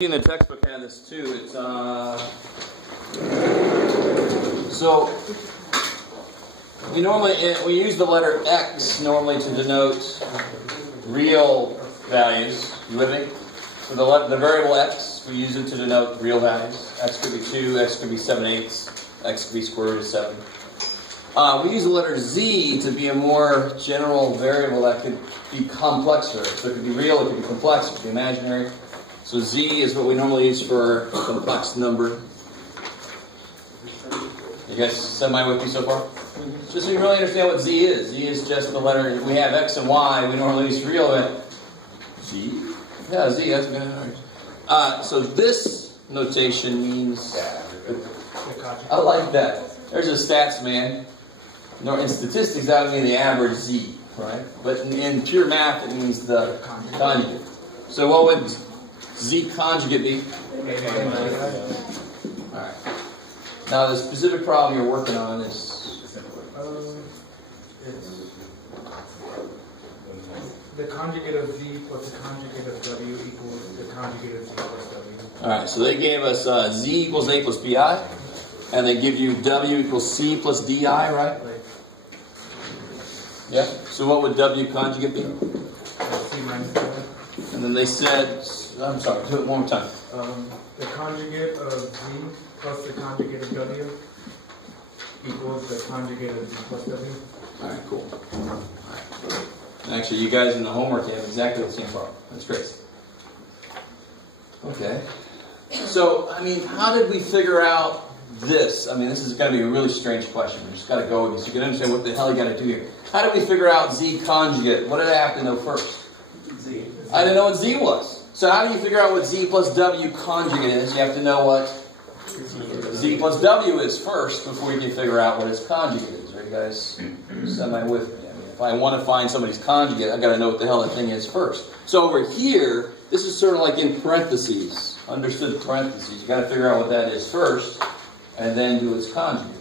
In the textbook had this too. It's so we use the letter X normally to denote real values. You with me? So the variable X, we use it to denote real values. X could be 2, X could be 7/8, X could be square root of 7. We use the letter Z to be a more general variable that could be complex variable. So it could be real, it could be complex, it could be imaginary. So Z is what we normally use for a complex number. You guys semi with me so far? Just so you really understand what Z is. Z is just the letter. We have X and Y. We normally use real. Z? Yeah, Z. That's good. So this notation means. I like that. There's a stats man. In statistics, that would mean the average Z, right? But in pure math, it means the conjugate. So what would Z conjugate be? Alright. Now the specific problem you're working on is the conjugate of Z plus the conjugate of W equals the conjugate of Z plus W. Alright, so they gave us Z equals A plus BI, and they give you W equals C plus DI, right? Yeah. So what would W conjugate be? C minus W. And then they said, I'm sorry, do it one more time. The conjugate of Z plus the conjugate of W equals the conjugate of Z plus W. Alright, cool. Alright. Actually, you guys in the homework have exactly the same problem. That's great. Okay. So, I mean, how did we figure out this? I mean, this is going to be a really strange question. We just got to go with this. You can understand what the hell you got to do here. How did we figure out Z conjugate? What did I have to know first? Z. I didn't know what Z was. So how do you figure out what Z plus W conjugate is? You have to know what Z plus W is first before you can figure out what its conjugate is. Are you guys semi with me? I mean, if I want to find somebody's conjugate, I've got to know what the hell that thing is first. So over here, this is sort of like in parentheses, understood parentheses. You've got to figure out what that is first, and then do its conjugate.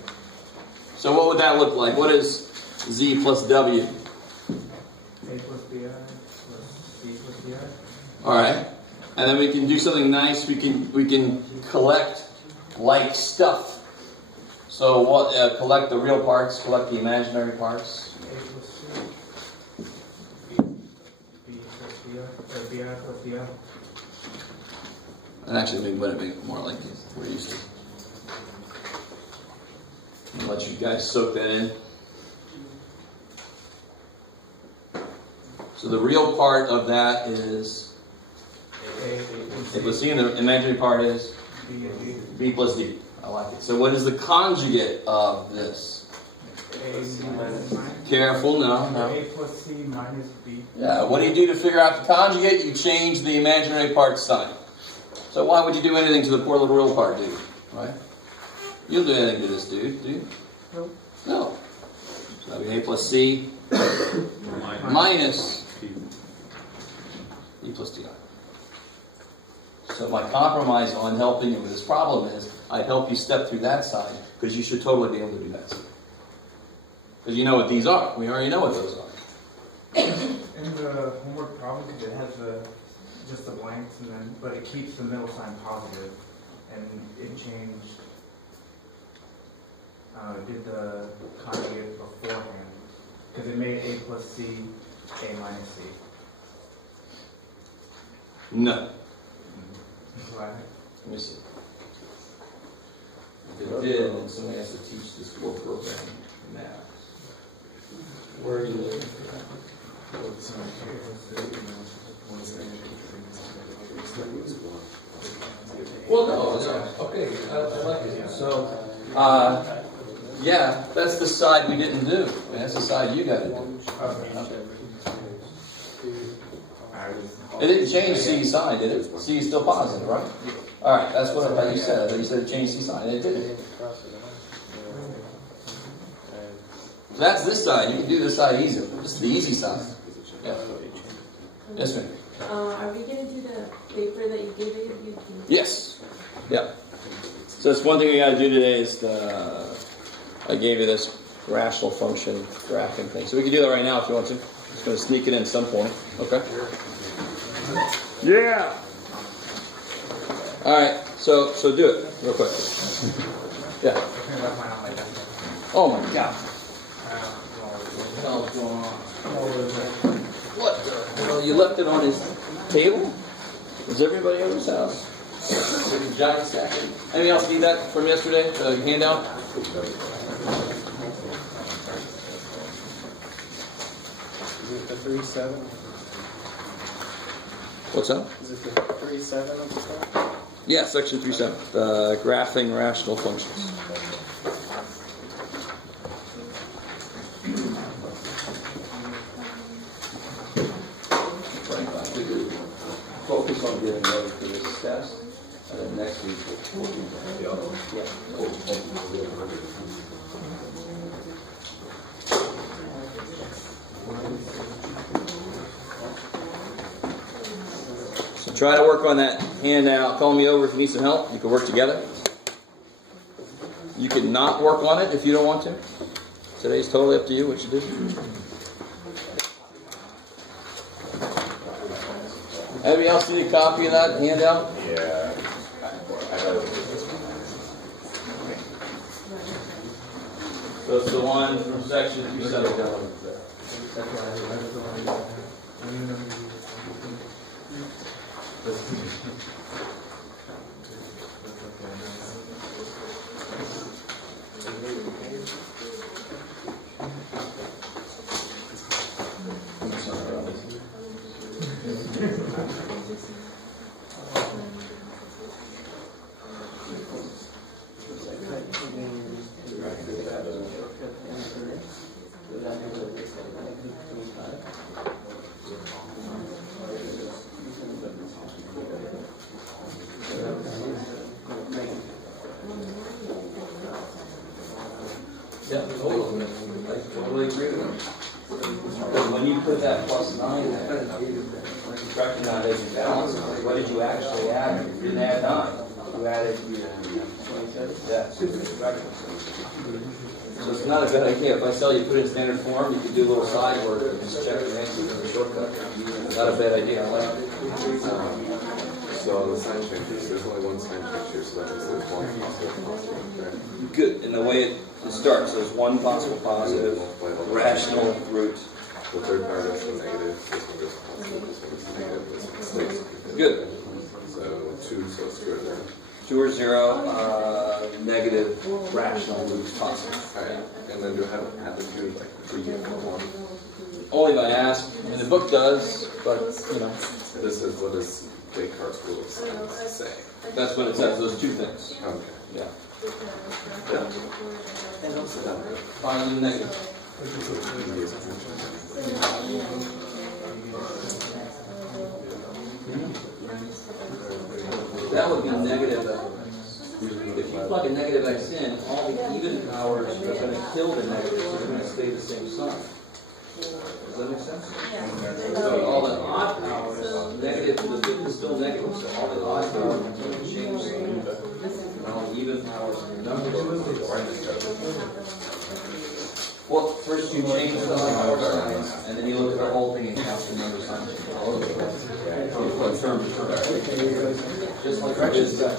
So what would that look like? What is Z plus W? A plus BI plus Z plus DI. Alright. And then we can do something nice. We can collect like stuff. So what? Collect the real parts, collect the imaginary parts. A plus C. B plus BI, or BI plus DI. And actually, maybe let it make it more like we're used to. I'll let you guys soak that in. So the real part of that is A plus C, and the imaginary part is B plus D. I like it. So what is the conjugate of this? Careful, no. A plus C minus B. Yeah, what do you do to figure out the conjugate? You change the imaginary part sign. So why would you do anything to the poor little real part, dude? Right? You don't do anything to this dude, do you? No. No. So that would be A plus C minus E plus DI. So my compromise on helping you with this problem is I'd help you step through that side because you should totally be able to do that side. Because you know what these are. We already know what those are. In the homework problem, because it has just the blanks, but it keeps the middle sign positive, and it changed. Did the conjugate beforehand because it made A plus C A minus C. No. Right. Let me see. If it did, then somebody has to teach this poor program math. Where are you looking for that? Well, no, okay, I like it. So, yeah, that's the side we didn't do. That's the side you got to do. Okay. It didn't change C's sign, did it? C is still positive, right? Alright, that's what I thought you said. I thought you said it changed C sign. It didn't. So that's this side. You can do this side easily. This is the easy side. Yeah. Yes, ma'am. Are we going to do the paper that you gave it? Yes. Yeah. So it's one thing we got to do today is I gave you this rational function graphing thing. So we can do that right now if you want to. Just going to sneak it in at some point. Okay. Yeah. All right, so do it real quick. Yeah. Oh my God. What the hell is going on? What the hell? You left it on his table? Is everybody over his house? Johnny sack. Anything else need that from yesterday? Handout? Is it the 3-7? What's up? Is it the 3-7 of the stuff? Yeah, section 3.7. Graphing rational functions. Focus on getting ready for this test, and then next week we'll do So try to work on that handout. Call me over if you need some help. You can work together. You can not work on it if you don't want to. Today's totally up to you what you do. Anybody else need a copy of that handout? Yeah. So it's the one from section 2.7. Yeah, totally. I totally agree with you. Because when you put that +9 there, when subtracting that as a balance, what did you actually add? You didn't add 9. You added 27. Yeah. So it's not a good idea. If I tell you put it in standard form, you can do a little side work and just check your answers with a shortcut. Not a bad idea. I like it. So on the sign changes, there's only one sign picture, so that means there's one possible positive, right? Good. And the way it starts, there's one possible positive, rational root. The third paragraph is negative, this one goes positive, this one is negative, this one stays. Good. So 2, so it's good there. 2 or 0, negative, rational roots possible. Alright, and then do I have to do like 3 and 1? Only by ask. I mean, the book does, but, you know. This is what does Descartes' rule of signs say? That's what it says, those two things. Okay. Yeah. And also that. Positive and negative. That would be negative. If you plug a negative x in, all the even powers are going to kill the negatives, so they're going to stay the same sign. Does that make sense? So all the odd powers, negative to the 50 is still negative, so all the odd powers are going to change sign. And all the even powers are numbers. Well, first you change the power signs, and then you look at the whole thing and count the number signs. Just like our business.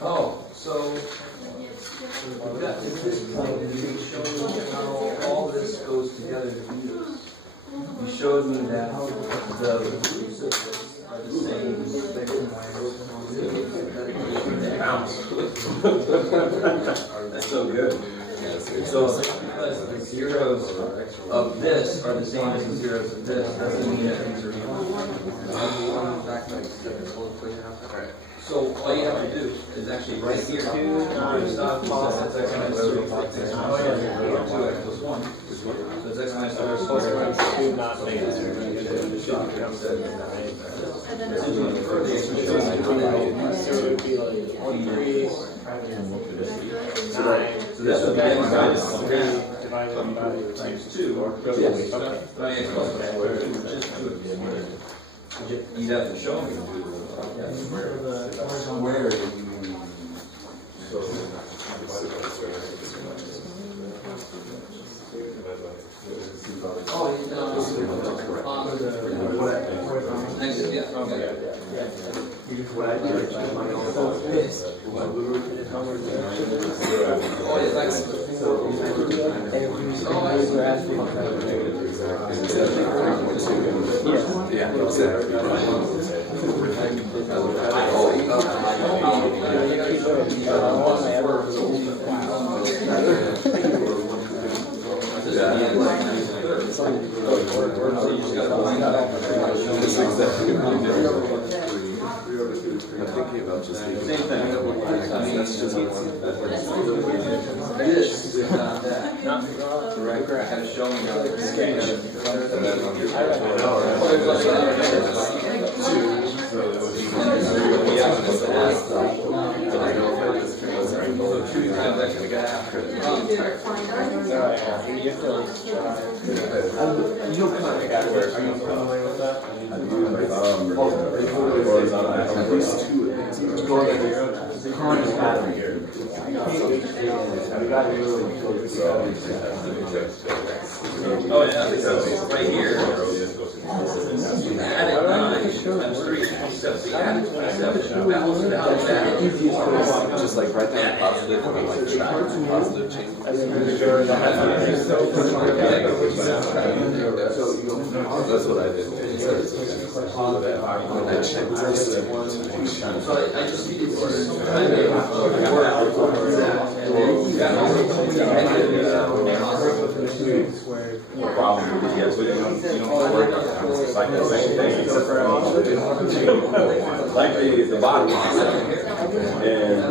Oh, so we got to this point and we showed you how all this goes together to do this. You showed me that the roots of this are the same. That's so good. So because the zeros of this are the same as the zeros of this, doesn't mean that these are equal. So all you have to do is actually right here. Stop that's x minus 3. X minus 2x plus 1. So it's x minus 2x plus 1. Not so it would be like 1, 3, 9. So this would be x minus 3 divided by times 2. Yes. You'd have to show me. Where do you mean? So I'm thinking about just the same thing. That's just one. This is not that. Not the right graph. Kind of showing how it's sketch. And then on your Oh yeah, so right here. Added 9 times 3 is 27. So you added 27. Balance it out like that. just like write down positive and like track positive changes. That's what I did. When I checked this, So I just needed to kind of work you got all the problem with it, so you don't work on it. It's like the same thing, except for like the bottom line. And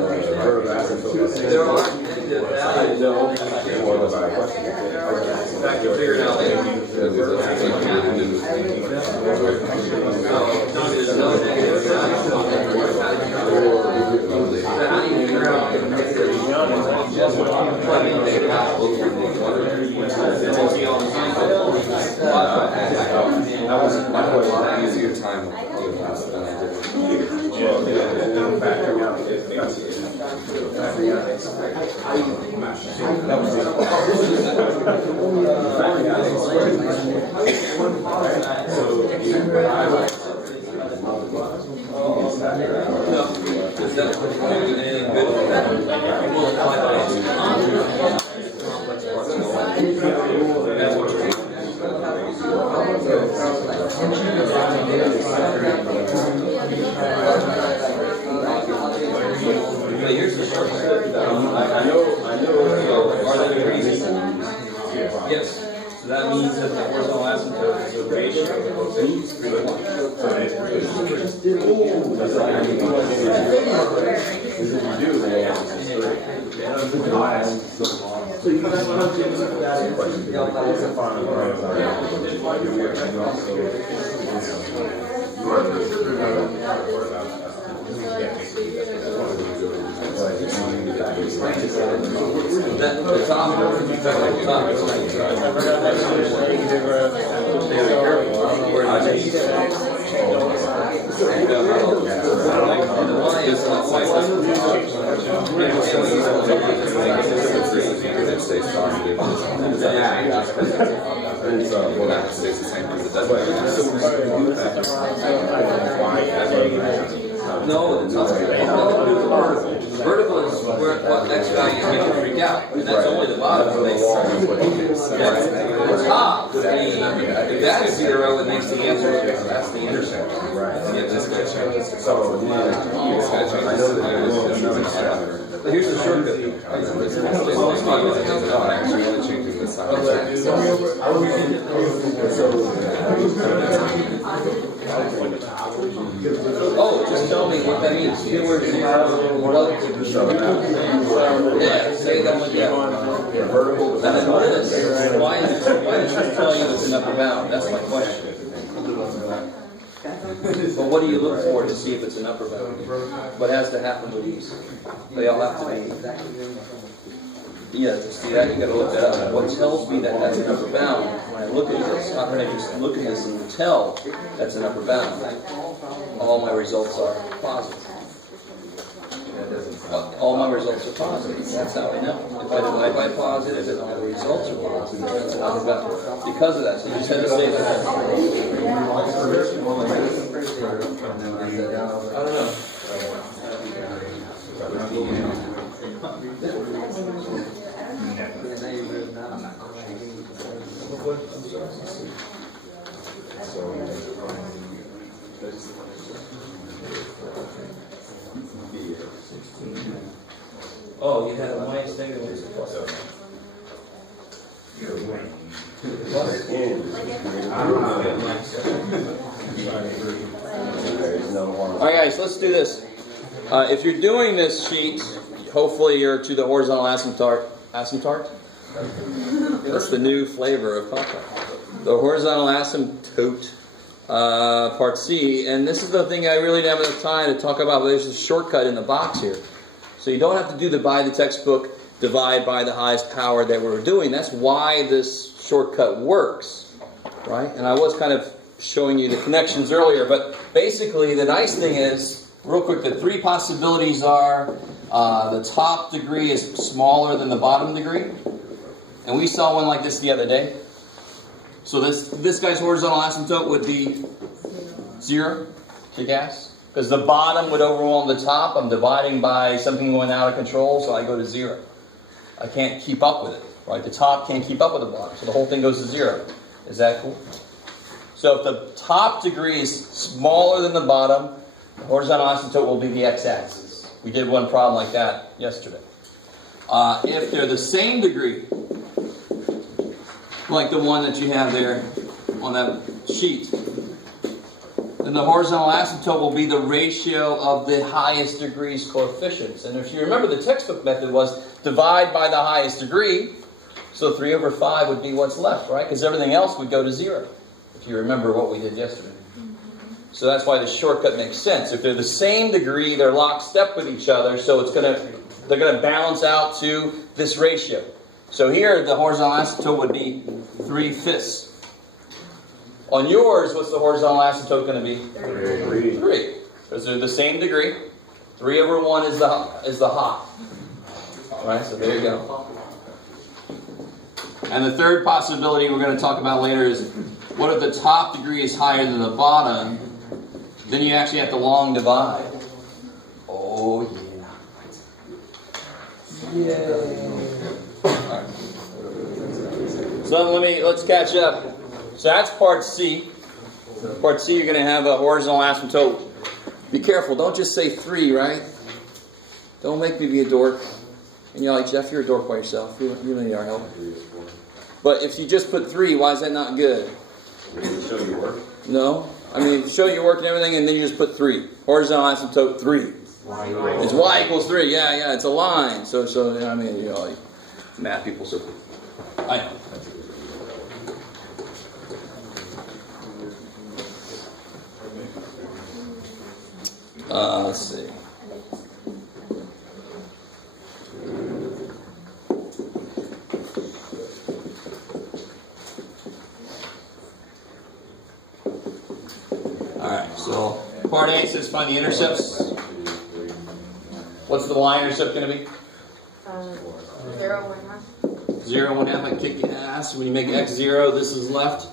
there are negative values. In fact, you figure it out later. There's no negative value. How do you figure out the negative just plugging negative out? that was my question. Easier time with the past than I did with factoring out Here's the short script. I know. Are they increasing? Yes. So that means that the horizontal asymptote is a ratio of these 3 to 1. So you guys want to do that? The top, no, it's not. Vertical is where what X values make you freak out, and that's only the bottom that makes sense. The top would be, if that's 0, it makes the answer, that's the intersection. Right. Yeah, this guy changes. So, this guy changes. But here's the shortcut. actually only changing the sign. Oh, just tell me what that means. Keywords relative to yeah, say that one again. And then this, why does this tell you it's an upper bound? That's my question. But what do you look for to see if it's an upper bound? What has to happen with these? They all have to be. Yeah, to see that, you got to look that up. What tells me that that's an upper bound? When I look at this, how can I just look at this and tell that's an upper bound? All my results are positive. All my results are positive. That's how I know. If I divide by positive and all the results are positive, that's what I'm about. Because of that, so you just have to say that. I don't know. Oh, you had a minus negative and a plus. Alright guys, let's do this. If you're doing this sheet, hopefully you're to the horizontal asymptote. Asymptote? That's the new flavor of Papa. The horizontal asymptote, part C. And this is the thing I really didn't have enough time to talk about, but there's a shortcut in the box here. So you don't have to do the by the textbook, divide by the highest power that we were doing. That's why this shortcut works, right? And I was kind of showing you the connections earlier, but basically the nice thing is, real quick, the three possibilities are the top degree is smaller than the bottom degree. And we saw one like this the other day. So this guy's horizontal asymptote would be 0 to gas. Because the bottom would overwhelm the top. I'm dividing by something going out of control, so I go to 0. I can't keep up with it, right? The top can't keep up with the bottom, so the whole thing goes to 0. Is that cool? So if the top degree is smaller than the bottom, the horizontal asymptote will be the x-axis. We did one problem like that yesterday. If they're the same degree, like the one that you have there on that sheet, then the horizontal asymptote will be the ratio of the highest degree's coefficients. And if you remember, the textbook method was divide by the highest degree. So 3 over 5 would be what's left, right? Because everything else would go to 0, if you remember what we did yesterday. So that's why the shortcut makes sense. If they're the same degree, they're lockstep with each other, so they're going to balance out to this ratio. So here, the horizontal asymptote would be 3/5. On yours, what's the horizontal asymptote going to be? 3. Because they're the same degree. 3 over 1 is the hot. Alright, so there you go. And the third possibility we're going to talk about later is, what if the top degree is higher than the bottom? Then you actually have to long divide. Oh yeah. Yay. Alright. So let's catch up. So that's part C. Part C, you're going to have a horizontal asymptote. Be careful, don't just say 3, right? Don't make me be a dork. And you're like, Jeff, you're a dork by yourself. You really need our help. But if you just put 3, why is that not good? Show your work? No. I mean, show your work and everything, and then you just put 3. Horizontal asymptote 3. It's y equals 3. Yeah, it's a line. So I mean, you know, like math people. So I know. Let's see. Alright, so part A says find the intercepts. What's the y-intercept going to be? 0, 1/2. 0, 1/2. I kick your ass. When you make x 0, this is left.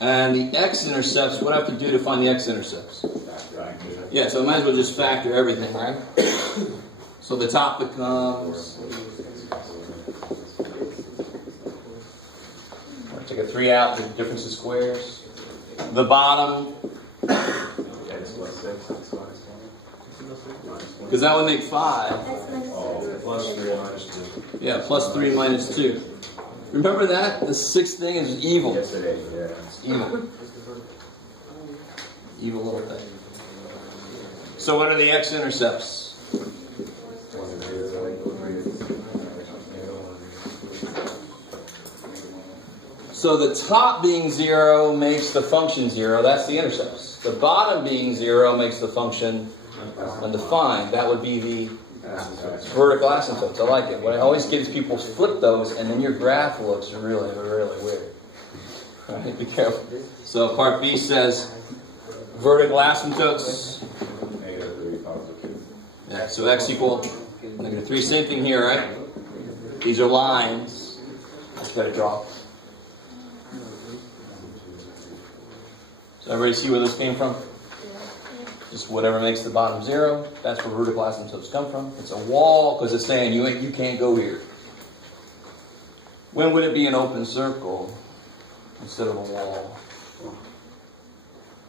And the x-intercepts, what do I have to do to find the x-intercepts? Yeah, so I might as well just factor everything, right? So the top becomes... Take a 3 out, the difference in squares. The bottom... Because that would make 5. Yeah, plus 3 minus 2. Remember that? The 6th thing is evil. Yes, it is. Yeah. It's evil. Evil little thing. So what are the x-intercepts? So the top being 0 makes the function 0. That's the intercepts. The bottom being 0 makes the function undefined. That would be the vertical asymptotes. I like it. What I always get is people flip those, and then your graph looks really, really weird. Right? Be careful. So part B says vertical asymptotes Yeah, so x equal -3. Same thing here, right? These are lines. I just got to draw. So everybody see where this came from? Just whatever makes the bottom 0. That's where vertical asymptotes come from. It's a wall because it's saying you can't go here. When would it be an open circle instead of a wall?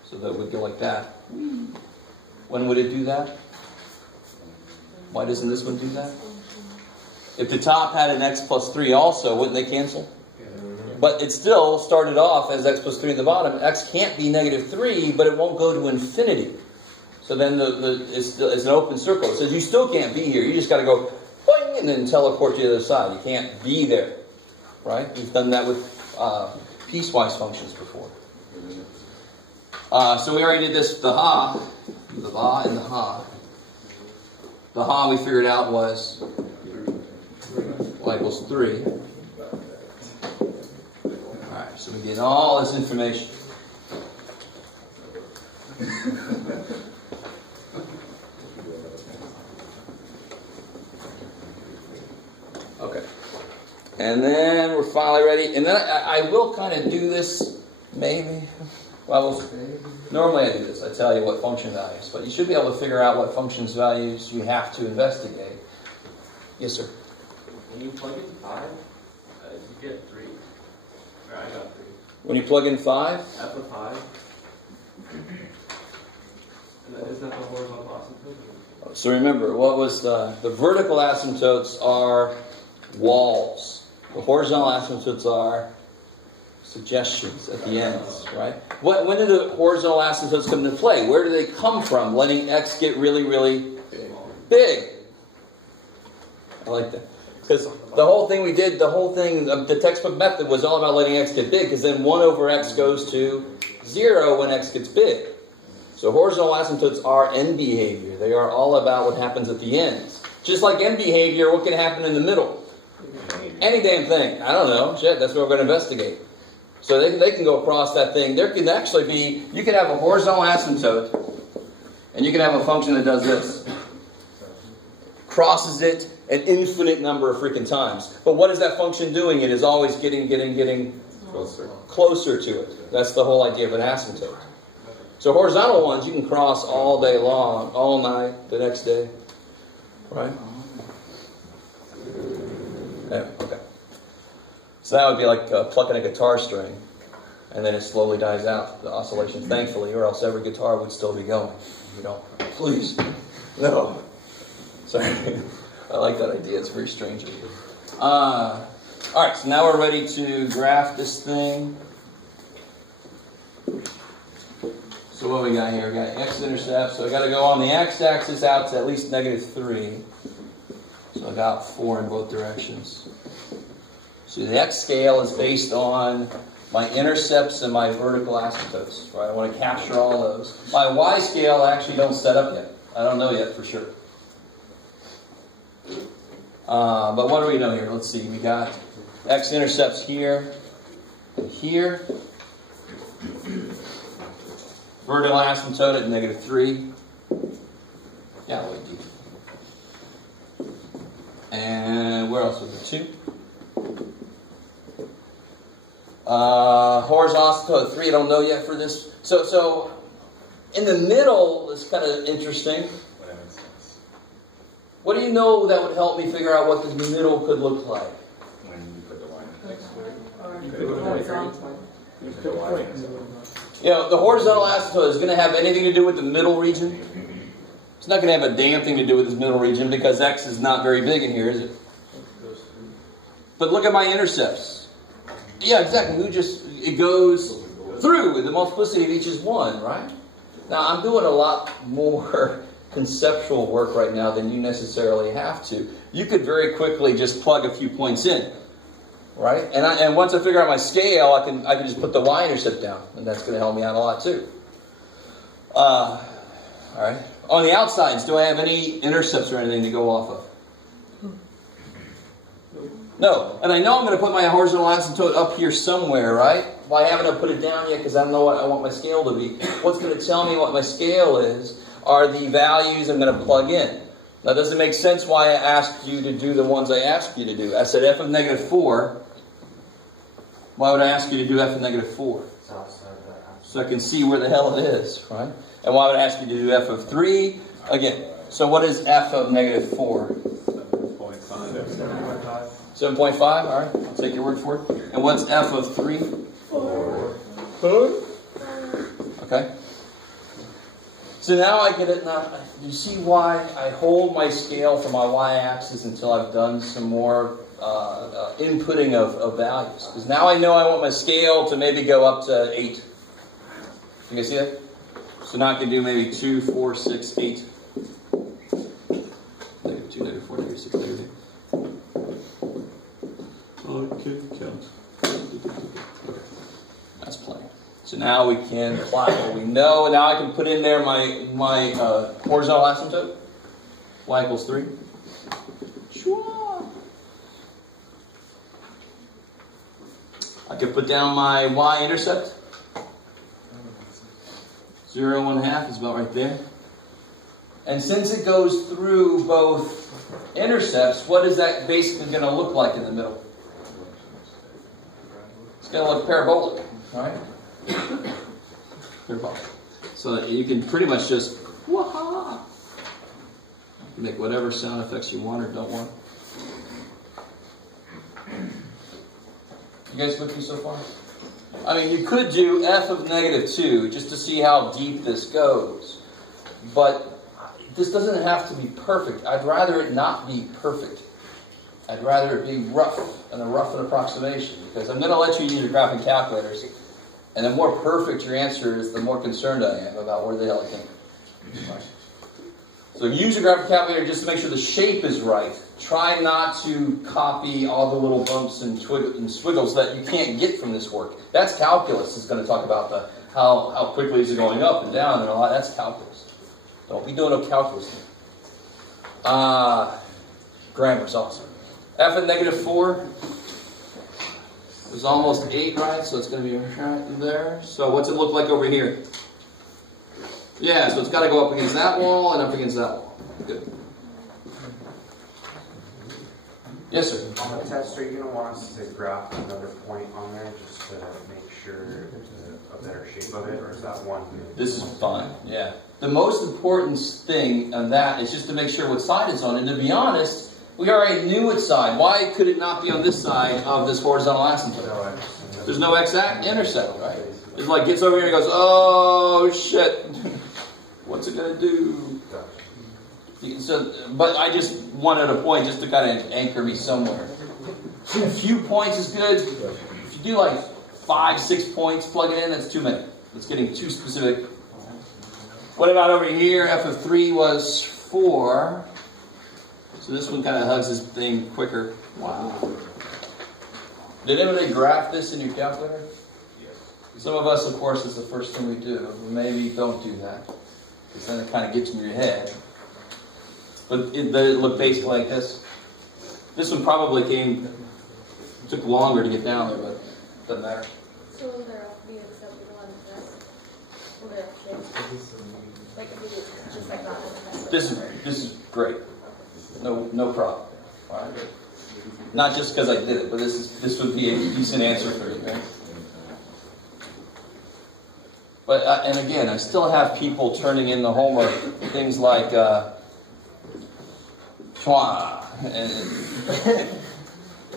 So that would go like that. When would it do that? Why doesn't this one do that? If the top had an x plus 3 also, wouldn't they cancel? But it still started off as x plus 3 in the bottom. X can't be -3, but it won't go to infinity. So then it's an open circle. It says you still can't be here. You just got to go boing, and then teleport to the other side. You can't be there. Right? We've done that with piecewise functions before. So we already did this, the ha and the ha. The ha we figured out was y equals 3. Alright, so we get all this information. Okay. And then we're finally ready. And then I will kind of do this, maybe. Well, normally I do this. I tell you what function values. But you should be able to figure out what functions values you have to investigate. Yes, sir? When you plug in 5, you get 3. Or I got 3. When you plug in 5? F of 5. Isn't that the horizontal asymptote? So remember, what was the vertical asymptotes are walls. The horizontal asymptotes are suggestions at the ends, right? When do the horizontal asymptotes come into play? Where do they come from? Letting x get really, really big. I like that. Because the whole thing we did, the textbook method was all about letting x get big, because then 1 over x goes to 0 when x gets big. So horizontal asymptotes are end behavior. They are all about what happens at the ends. Just like end behavior, what can happen in the middle? Any damn thing. I don't know. Shit, that's what we're going to investigate. So they can go across that thing. There can actually be, you can have a horizontal asymptote, and you can have a function that does this. Crosses it an infinite number of freaking times. But what is that function doing? It is always getting closer to it. That's the whole idea of an asymptote. So horizontal ones you can cross all day long, all night, the next day. Right? Yeah, okay. So that would be like plucking a guitar string, and then it slowly dies out, the oscillation, thankfully, or else every guitar would still be going. You know, please. No. Sorry. I like that idea. It's very strange. Alright, so now we're ready to graph this thing. So what we got here? We got x-intercept. So I got to go on the x-axis out to at least -3. So I got 4 in both directions. So the x scale is based on my intercepts and my vertical asymptotes. Right? I want to capture all those. My y scale I actually don't set up yet. I don't know yet for sure. But what do we know here? Let's see. We got x-intercepts here and here. Vertical asymptote at -3. Yeah, wait, D. And where else was it? 2. Horizontal asymptote at 3. I don't know yet for this. So in the middle is kind of interesting. What do you know that would help me figure out what the middle could look like? When you put the line next to it. You know, the horizontal asymptote is going to have anything to do with the middle region? It's not going to have a damn thing to do with this middle region because x is not very big in here, is it? But look at my intercepts. Yeah, exactly. It goes through. The multiplicity of each is 1, right? Now, I'm doing a lot more conceptual work right now than you necessarily have to. You could very quickly just plug a few points in. Right? And once I figure out my scale, I can just put the y-intercept down. And that's going to help me out a lot too. Alright. On the outsides, do I have any intercepts or anything to go off of? No. And I know I'm going to put my horizontal asymptote up here somewhere, right? Why haven't I put it down yet? Because I don't know what I want my scale to be. What's going to tell me what my scale is are the values I'm going to plug in. Now, does it make sense why I asked you to do the ones I asked you to do? I said f of negative 4. Why would I ask you to do f of negative 4? So I can see where the hell it is, right? And why would I ask you to do f of 3? Again, so what is f of negative 4? 7.5. 7.5, all right. I'll take your word for it. And what's f of 3? 4. Okay. So now I get it. Now, you see why I hold my scale for my y-axis until I've done some more inputting of values. Because now I know I want my scale to maybe go up to 8. You guys see that? So now I can do maybe 2, 4, 6, 8. Negative 2, negative 4, negative 6, negative 8. Okay, count. Okay. That's plenty. So now we can apply what we know. Now I can put in there my horizontal asymptote. Y equals 3. Sure. I can put down my y-intercept. 0, 1/2 is about right there. And since it goes through both intercepts, what is that basically going to look like in the middle? It's going to look parabolic, right? Parabolic. So that you can pretty much just wah-ha! Make whatever sound effects you want or don't want. You guys with me so far? I mean, you could do f of negative 2 just to see how deep this goes. But this doesn't have to be perfect. I'd rather it not be perfect. I'd rather it be rough, and a rough approximation. Because I'm going to let you use your graphing calculators. And the more perfect your answer is, the more concerned I am about where the hell it came from. So use your graphing calculator just to make sure the shape is right. Try not to copy all the little bumps and squiggles that you can't get from this work. That's calculus. It's going to talk about how quickly is it going up and down and all that. That's calculus. Don't be doing no calculus. Grammar's awesome. F of negative 4 is almost 8, right? So it's going to be right there. So what's it look like over here? Yeah, so it's got to go up against that wall and up against that wall. Good. Yes, sir. On the test, are you going to want us to graph another point on there just to make sure a better shape of it, or is that one? This is fine, yeah. The most important thing on that is just to make sure what side it's on. And to be honest, we already knew its side. Why could it not be on this side of this horizontal asymptote? There's no exact intercept, right? It's like gets over here and goes, oh shit, what's it going to do? So, but I just wanted a point just to kind of anchor me somewhere. A few points is good. If you do like 5, 6 points, plug it in, that's too many. It's getting too specific. What about over here? F of 3 was 4. So this one kind of hugs this thing quicker. Wow. Did anybody graph this in your calculator? Some of us, of course, it's the first thing we do. Maybe don't do that, because then it kind of gets in your head. But it looked basically like this. This one probably took longer to get down there, but it doesn't matter. So will there be accepted one this? Will there shape? Like if we do just like that. This is great. No problem. All right. Not just because I did it, but this would be a decent answer for you, right? But and again, I still have people turning in the homework things like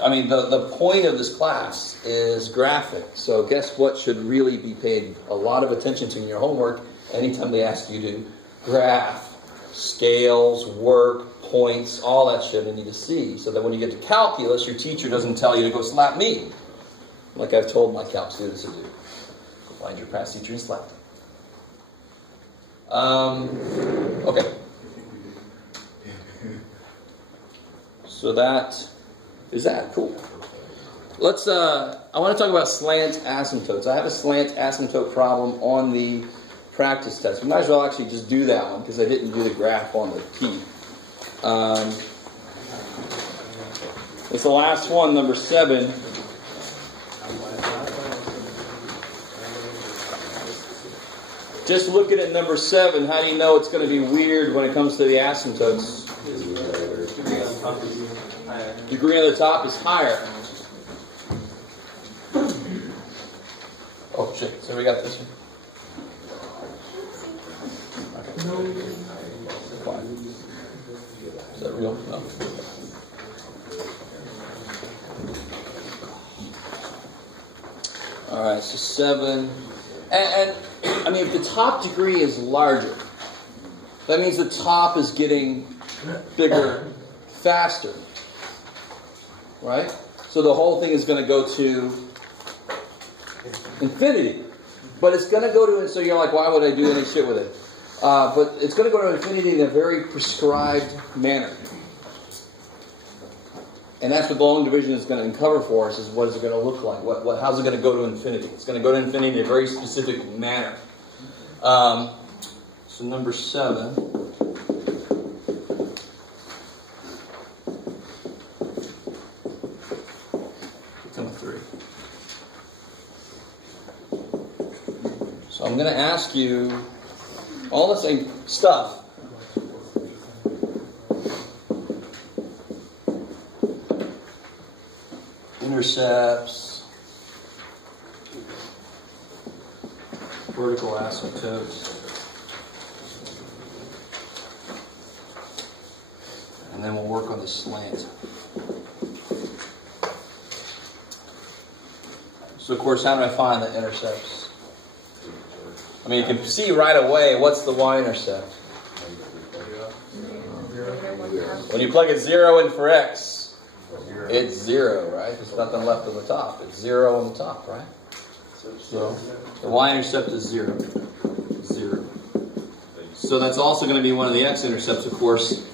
I mean, the point of this class is graphic. So guess what should really be paid a lot of attention to in your homework anytime they ask you to graph, scales, work, points, all that shit you need to see. So that when you get to calculus, your teacher doesn't tell you to go slap me, like I've told my calc students to do. Go find your past teacher and slap them. Okay. So that is that. Cool. Let's, I want to talk about slant asymptotes. I have a slant asymptote problem on the practice test. We might as well actually just do that one because I didn't do the graph on the P. It's the last one, number 7. Just looking at number 7, how do you know it's going to be weird when it comes to the asymptotes? Degree on the top is higher. Oh shit, so we got this one. Okay. Fine. Is that real? No. Alright, so 7. And I mean, if the top degree is larger, that means the top is getting bigger faster. Right? So the whole thing is going to go to infinity. But it's going to go to, so you're like, why would I do any shit with it? But it's going to go to infinity in a very prescribed manner. And that's what the long division is going to uncover for us, is what is it going to look like? How's it going to go to infinity? It's going to go to infinity in a very specific manner. So number 7. Become a 3. So I'm going to ask you all the same stuff. Intercepts, vertical asymptotes, and then we'll work on the slant. So of course, how do I find the intercepts? I mean, you can see right away what's the y-intercept. When you plug a 0 in for x, it's 0, right? There's nothing left on the top. It's 0 on the top, right? So the y-intercept is 0. 0. So that's also going to be one of the x-intercepts, of course.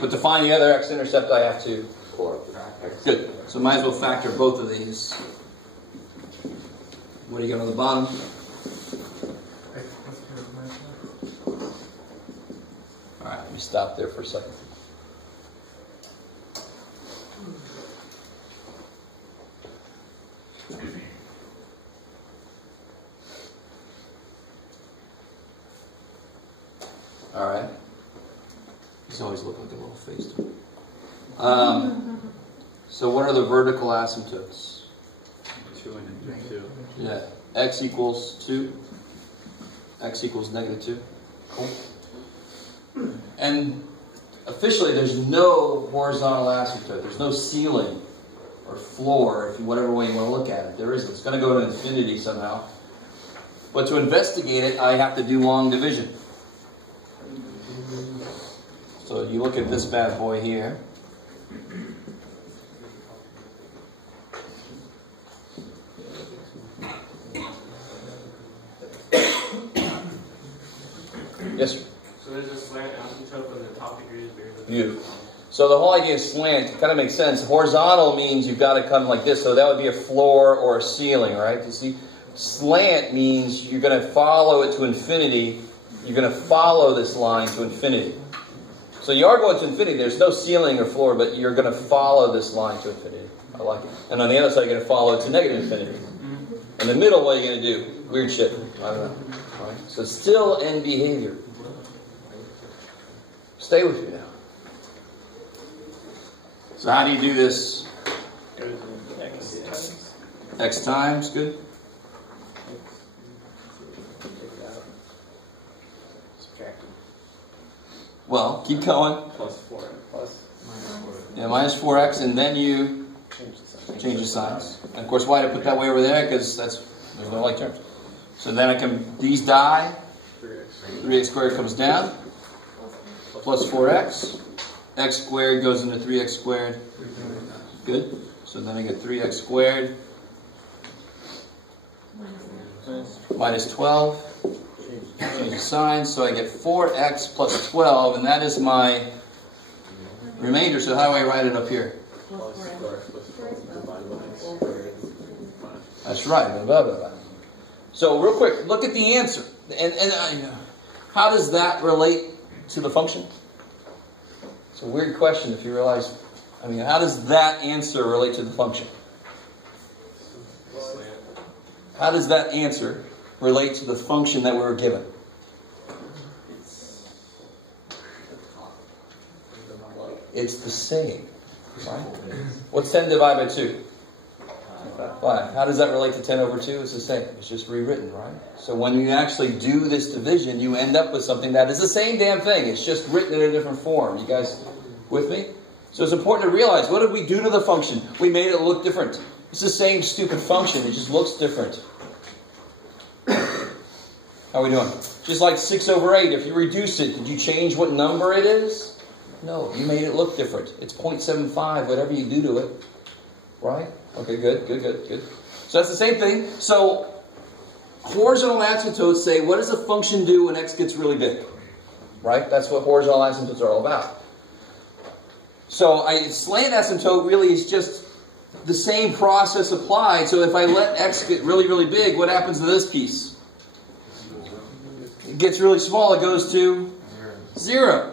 But to find the other x-intercept, I have to... Good. So might as well factor both of these. What do you got on the bottom? Alright, let me stop there for a second. Alright. These always look like a little face. So what are the vertical asymptotes? 2 and 2. Yeah. X equals 2. X equals negative 2. Cool. And officially there's no horizontal asymptote. There's no ceiling or floor, if whatever way you want to look at it. There isn't. It's going to go to infinity somehow. But to investigate it, I have to do long division. So you look at this bad boy here. Yes, sir. So there's a slant asymptote when the top degree is bigger than the Beautiful. So the whole idea of slant kind of makes sense. Horizontal means you've got to come like this, so that would be a floor or a ceiling, right? You see, slant means you're going to follow it to infinity. You're going to follow this line to infinity. So you are going to infinity. There's no ceiling or floor, but you're going to follow this line to infinity. I like it. And on the other side, you're going to follow it to negative infinity. In the middle, what are you going to do? Weird shit. I don't know. Right? So still end behavior. Stay with me now. So how do you do this? X times, good. Well, keep going. plus 4. Yeah, minus 4x, and then you change the signs. And of course, why did I put that way over there? Because there's no like terms. So then I can, these die. 3x squared comes down. Plus 4x. X squared goes into 3x squared. Good. So then I get 3x squared. Minus 12. Change the sign. So I get 4x plus 12. And that is my remainder. So how do I write it up here? That's right. Blah, blah, blah. So real quick, look at the answer. And how does that relate to the function? It's a weird question if you realize. I mean, how does that answer relate to the function? How does that answer relate to the function that we were given? it's the same. Right? What's 10 divided by 2? 5. How does that relate to 10 over 2? It's the same. It's just rewritten, right? So when you actually do this division, you end up with something that is the same damn thing. It's just written in a different form. You guys with me? So it's important to realize, what did we do to the function? We made it look different. It's the same stupid function. It just looks different. How are we doing? Just like 6 over 8. If you reduce it, did you change what number it is? No, you made it look different. It's 0.75, whatever you do to it. Right? Okay, good. So that's the same thing. So horizontal asymptotes say, what does a function do when x gets really big? Right? That's what horizontal asymptotes are all about. So slant asymptote really is just the same process applied. So if I let x get really, really big, what happens to this piece? It gets really small. It goes to 0.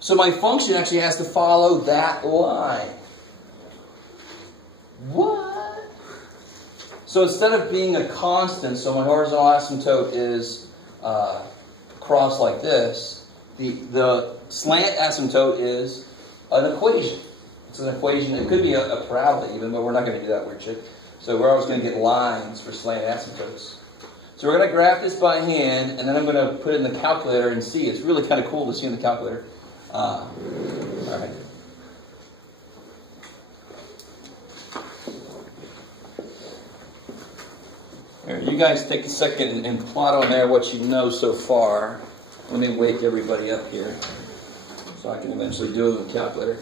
So my function actually has to follow that line. What? So instead of being a constant, so my horizontal asymptote is crossed like this, the slant asymptote is an equation. It's an equation. It could be a parabola even, but we're not going to do that weird shit. So we're always going to get lines for slant asymptotes. So we're going to graph this by hand, and then I'm going to put it in the calculator and see. It's really kind of cool to see in the calculator. All right. Here, you guys take a second and plot on there what you know so far. Let me wake everybody up here so I can eventually do it with the calculator.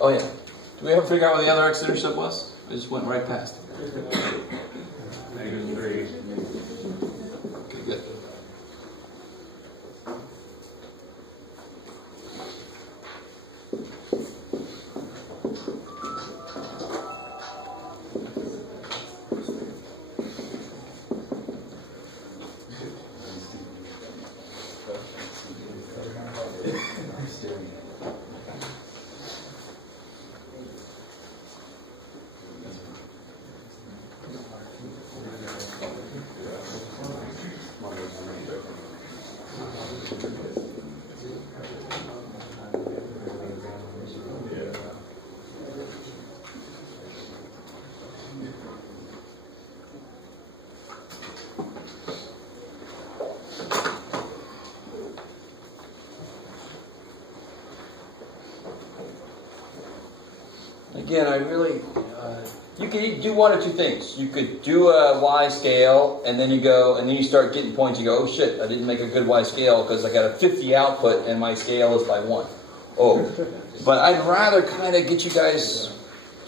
Oh yeah. Do we ever figure out what the other x-intercept was? I just went right past it. -3. Okay, good. Again, I really, you could do one or two things. You could do a Y scale, and then you go, and then you start getting points. You go, oh shit, I didn't make a good Y scale because I got a 50 output and my scale is by 1. Oh, but I'd rather kind of get you guys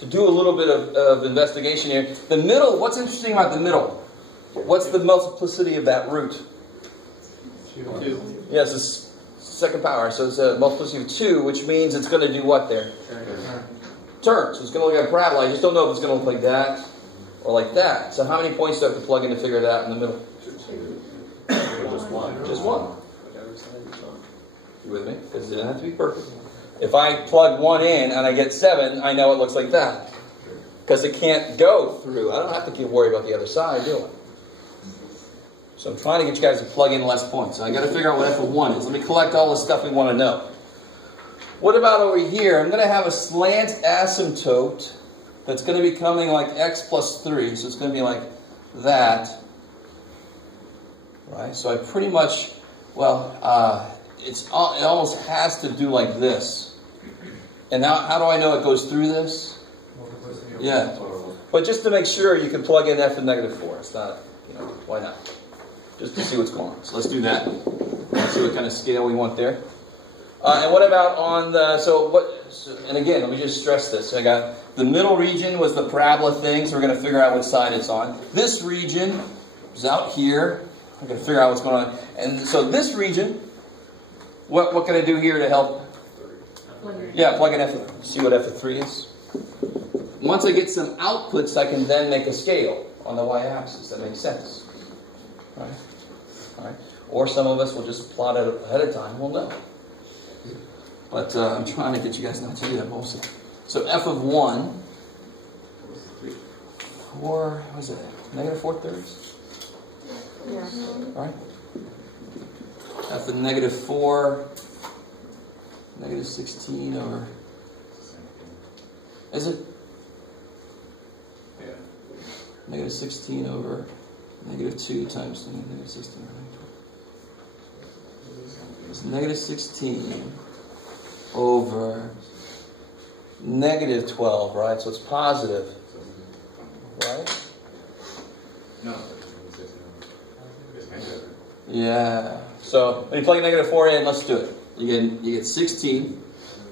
to do a little bit of investigation here. The middle, what's interesting about the middle? What's the multiplicity of that root? 2. Yes, it's second power, so it's a multiplicity of 2, which means it's going to do what there? Turn. So it's going to look like a parabola. I just don't know if it's going to look like that or like that. So how many points do I have to plug in to figure it out in the middle? Just one. Just one. You with me? Because it doesn't have to be perfect. If I plug 1 in and I get 7, I know it looks like that. Because it can't go through. I don't have to keep worried about the other side, do I? So I'm trying to get you guys to plug in less points. So I got to figure out what f of 1 is. Let me collect all the stuff we want to know. What about over here? I'm going to have a slant asymptote that's going to be coming like x plus 3. So it's going to be like that. Right? So I pretty much, well, it almost has to do like this. And now, how do I know it goes through this? Yeah. But just to make sure, you can plug in f of -4. It's not, why not? Just to see what's going on. So let's do that. Let's see what kind of scale we want there. And what about on the, and again, let me just stress this. I got the middle region was the parabola thing, so we're going to figure out which side it's on. This region is out here. I'm going to figure out what's going on. And so this region, what can I do here to help? Yeah, plug in see what f of 3 is. Once I get some outputs, I can then make a scale on the y-axis. That makes sense. All right. Or some of us will just plot it ahead of time. We'll know. But I'm trying to get you guys not to do that mostly. So f of 1, 4, what is it? Negative 4/3? Yeah. All right. F of negative 4, negative 16 over. Is it? Yeah. Negative 16 over negative 2 times negative 16. It's negative 16 over negative 12, right? So it's positive, right? No. Yeah. So when you plug a negative 4 in, let's do it. You get 16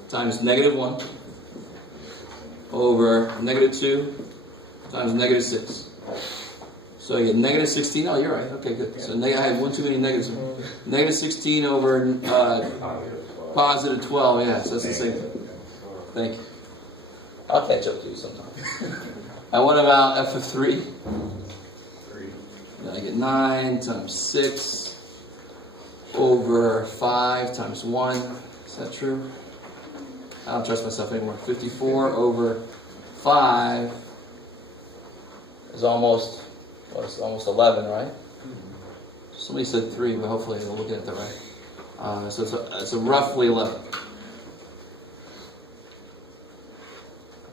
times negative 1 over negative 2 times negative 6. So you get negative 16. Oh, you're right. Okay, good. So I had one too many negatives. Negative 16 over positive 12. Yeah, so that's the same thing. Thank you. I'll catch up to you sometime. And what about f of 3? Then I get 9 times 6 over 5 times 1. Is that true? I don't trust myself anymore. 54 over 5 is almost 11, right? Somebody said 3, but hopefully they'll look at it right. So it's a roughly 11.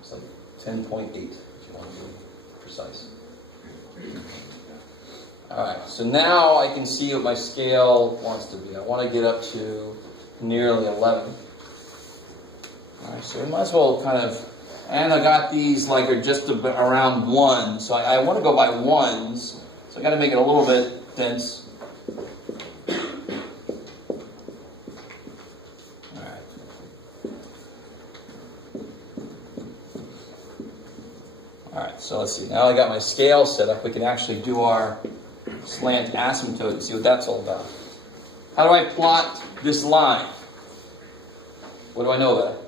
It's like 10.8 if you want to be precise. Alright, so now I can see what my scale wants to be. I want to get up to nearly 11. Alright, so we might as well kind of, and I got these like are just around 1, so I want to go by 1s, so I got to make it a little bit dense. Alright. Alright, so let's see. Now I got my scale set up, we can actually do our slant asymptote and see what that's all about. How do I plot this line? What do I know about it?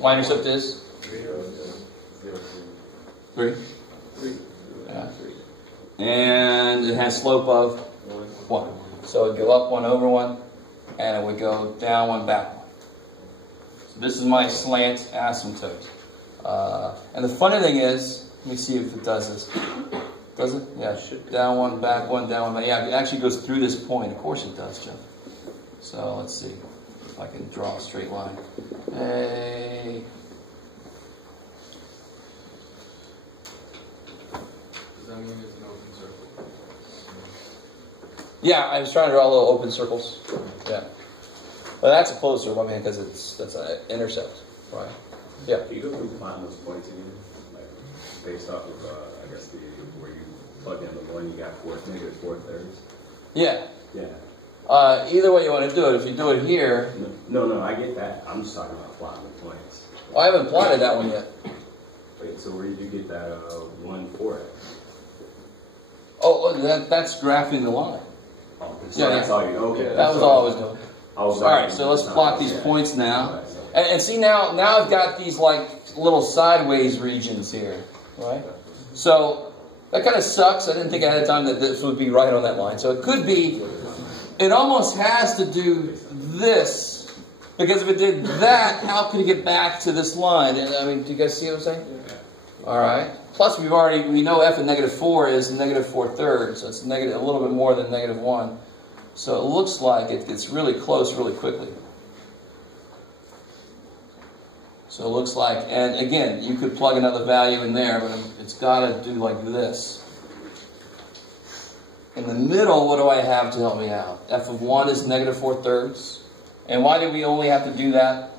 Y-intercept is? 3? Yeah. And it has slope of 1. So it would go up 1 over 1, and it would go down 1 back 1. So this is my slant asymptote. And the funny thing is, let me see if it does this. Does it? Yeah, it should. Down 1, back 1, down 1. Back. Yeah, it actually goes through this point. Of course it does, Jeff. So let's see if I can draw a straight line. Hey. Does that mean it's an open circle? Yeah, I was trying to draw little open circles. Yeah. But that's a closed circle, I mean, because that's an intercept, right? Yeah. Can you go through plotting those points again? Like, based off of, I guess, where you plug in the one you got negative 4/3? Yeah. Yeah. Either way you want to do it. If you do it here... No, I get that. I'm just talking about plotting the points. Oh, I haven't plotted that one yet. Wait, so where did you get that 1, 4 at? Oh, that's graphing the line. Oh, so that's all you... Okay. That was all I was doing. All right, so let's plot these points now. And see, now I've got these like little sideways regions here, right? So that kind of sucks. I didn't think ahead of time that this would be right on that line. So it could be, it almost has to do this, because if it did that, how could it get back to this line? And, I mean, do you guys see what I'm saying? All right. Plus, we know f of negative 4 is negative 4/3, so it's negative, a little bit more than negative 1. So it looks like it gets really close really quickly. So it looks like, and again, you could plug another value in there, but it's got to do like this. In the middle, what do I have to help me out? F of 1 is negative 4/3. And why do we only have to do that?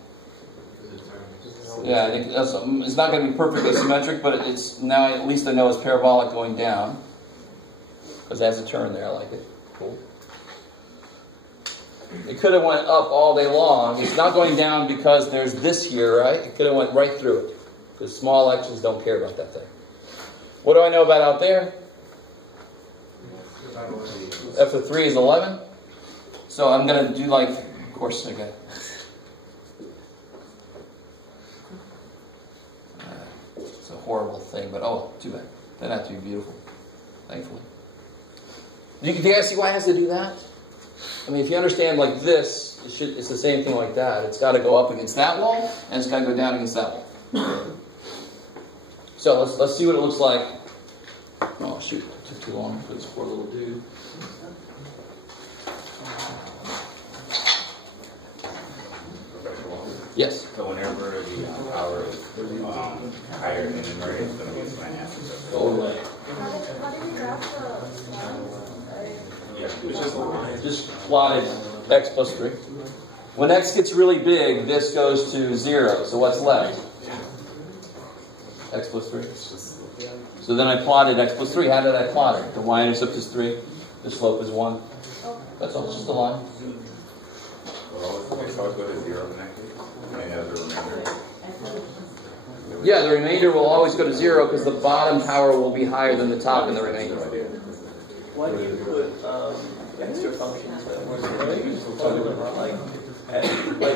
Yeah, it's not going to be perfectly symmetric, but it's now at least I know it's parabolic going down. Because it has a turn there, I like it. Cool. It could have went up all day long. It's not going down because there's this here, right? It could have went right through it. Because small x's don't care about that thing. What do I know about out there? F of 3 is 11. So I'm going to do like, of course, again. It's a horrible thing, but oh, too bad. Doesn't have to be beautiful, thankfully. Do you guys see why it has to do that? I mean, if you understand like this, it's the same thing like that. It's got to go up against that wall, and it's got to go down against that wall. So let's see what it looks like. Oh shoot, it took too long for this poor little dude. Yes. So whenever the power is higher than inverted, it's going to be slant asymptote. Totally. How do you graph the It's just a line. Just plotted x plus 3. When x gets really big, this goes to 0. So what's left? X plus 3. So then I plotted x plus 3. How did I plot it? The y-intercept is 3. The slope is 1. That's all. It's just a line. Well, it's always go to 0 in that case. And the remainder. Yeah, the remainder will always go to 0 because the bottom power will be higher than the top in the remainder. Why do you put extra functions that were like where do you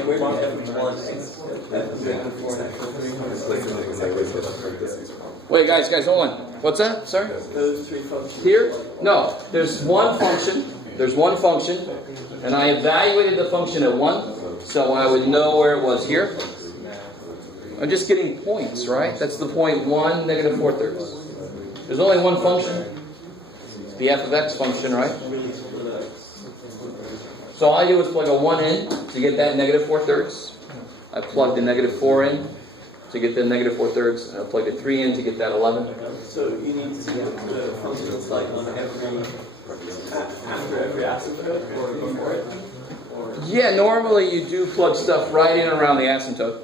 have one Wait, guys, hold on. What's that? Sorry? those three functions? Here? No. There's one function. There's one function. And I evaluated the function at 1. So I would know where it was here. I'm just getting points, right? That's the point 1, negative 4/3. There's only one function. It's the f of x function, right? So all I do is plug a 1 in to get that negative 4/3. I plug the negative 4 in to get the negative 4/3. And I plug the 3 in to get that 11. So you need to see what the functions like on after every asymptote or before it? Yeah, normally you do plug stuff right in around the asymptote.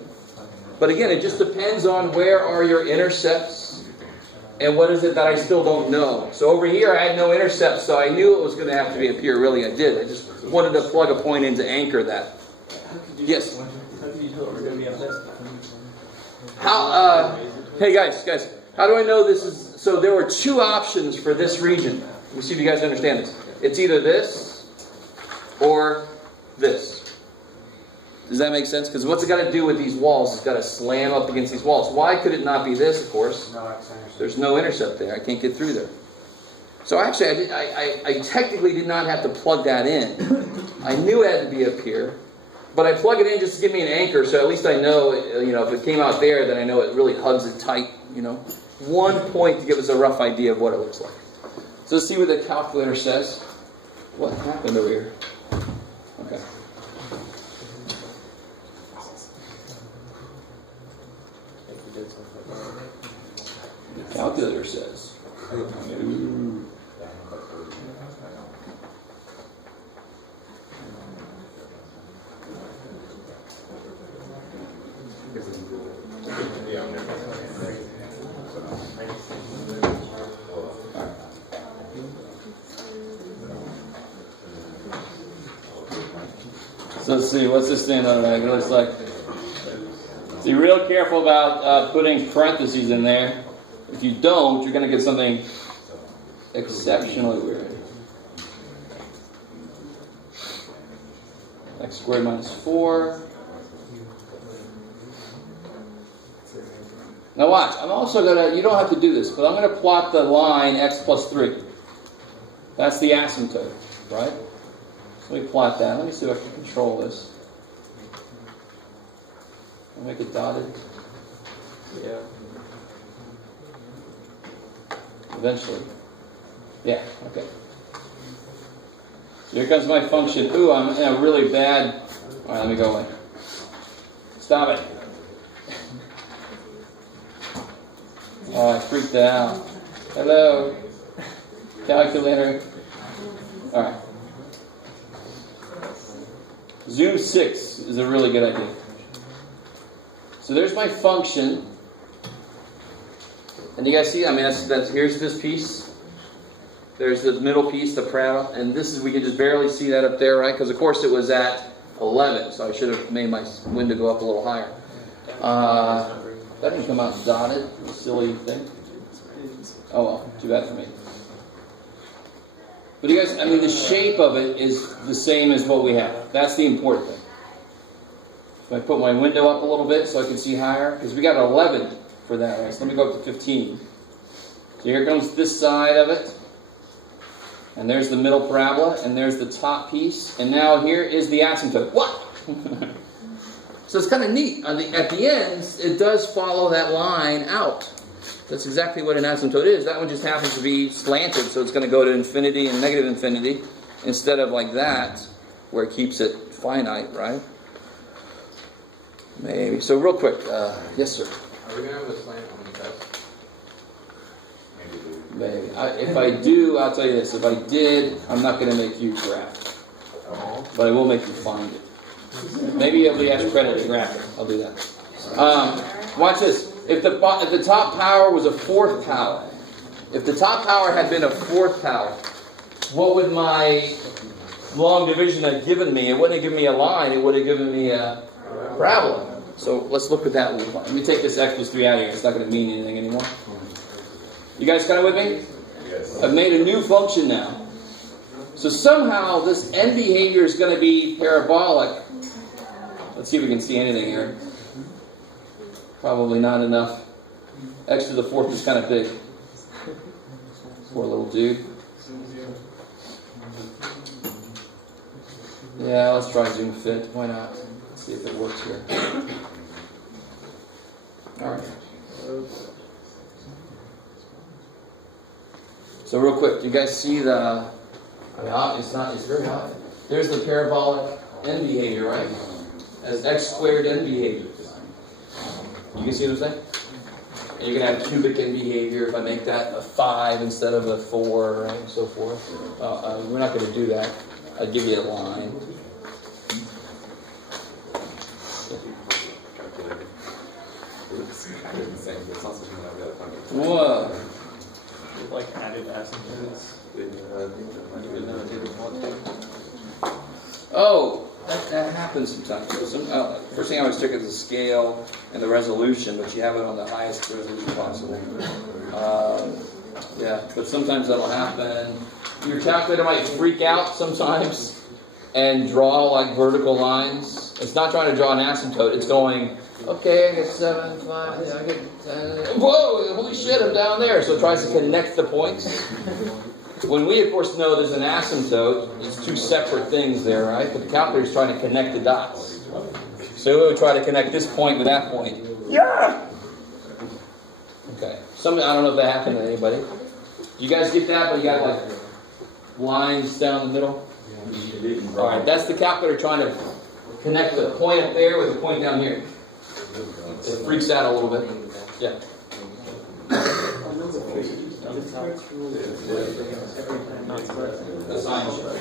But again, it just depends on where are your intercepts and what is it that I still don't know. So over here I had no intercepts, so I knew it was going to have to be up here. Really, I did. I just wanted to plug a point in to anchor that. Yes? How could you tell it was going to be up there? Hey guys, how do I know this is... So there were 2 options for this region. Let me see if you guys understand this. It's either this or this. Does that make sense? Because what's it got to do with these walls? It's got to slam up against these walls. Why could it not be this, of course? There's no intercept there. I can't get through there. So actually, I technically did not have to plug that in. I knew it had to be up here. But I plug it in just to give me an anchor, so at least I know, if it came out there, then I know it really hugs it tight, 1 point to give us a rough idea of what it looks like. So let's see what the calculator says. What happened over here? Okay. The calculator says. So let's see, what's this thing on there? It looks like. So you're real careful about putting parentheses in there. If you don't, you're going to get something exceptionally weird. X squared minus 4. Now watch, I'm also going to, you don't have to do this, but I'm going to plot the line x plus 3. That's the asymptote, right? So let me plot that. Let me see if I can control this. I'll make it dotted. Yeah. Eventually. Yeah, okay. So here comes my function. Ooh, I'm in a really bad... Alright, let me go away. Stop it. Oh, I freaked out. Hello. Calculator. Alright. Zoom 6 is a really good idea. So there's my function. And you guys see, here's this piece. There's the middle piece, the parallel. And this is, we can just barely see that up there, right? Because of course it was at 11, so I should have made my window go up a little higher. That didn't come out dotted, silly thing. Oh well, too bad for me. But you guys, the shape of it is the same as what we have. That's the important thing. So I put my window up a little bit so I can see higher, because we got an 11 for that, right? So let me go up to 15. So here comes this side of it. And there's the middle parabola, and there's the top piece. And now here is the asymptote. What? So it's kind of neat. At the ends, it does follow that line out. That's exactly what an asymptote is. That one just happens to be slanted, so it's going to go to infinity and negative infinity instead of like that, where it keeps it finite, right? Maybe. So real quick, yes, sir. Are we going to have a slant on the test? Maybe. If I do, I'll tell you this. If I did, I'm not going to make you graph it. But I will make you find it. Maybe I'll be asked credit to graph it. I'll do that. Watch this. If the top power was a fourth power, if the top power had been a fourth power, what would my long division have given me? It wouldn't have given me a line. It would have given me a parabola. So let's look at that. Let me take this x plus 3 out of here. It's not going to mean anything anymore. You guys kind of with me? Yes. I've made a new function now. So somehow this end behavior is going to be parabolic. Let's see if we can see anything here. Probably not enough. X to the fourth is kind of big. Poor little dude. Yeah, let's try zoom fit. Why not? Let's see if it works here. Alright. So real quick, do you guys see the... it's very high. There's the parabolic end behavior, right? As x squared end behavior. You can see what I'm saying? And you're going to have cubic end behavior if I make that a 5 instead of a 4, right, and so forth. We're not going to do that. I'll give you a line. Whoa. Like added asymptotes. Oh, that happens sometimes. First thing I always check is the scale and the resolution, but you have it on the highest resolution possible. Yeah, but sometimes that'll happen. Your calculator might freak out sometimes and draw like vertical lines. It's not trying to draw an asymptote. It's going, okay, I get 7, 5, I get 10. Whoa, holy shit, I'm down there. So it tries to connect the points. When we, of course, know there's an asymptote, it's two separate things there, right? But the calculator is trying to connect the dots. So we would try to connect this point with that point. Yeah! Okay. I don't know if that happened to anybody. You guys get that? But you got like lines down the middle? Alright, that's the calculator trying to connect the point up there with the point down here. It freaks out a little bit. Yeah. The sign chart.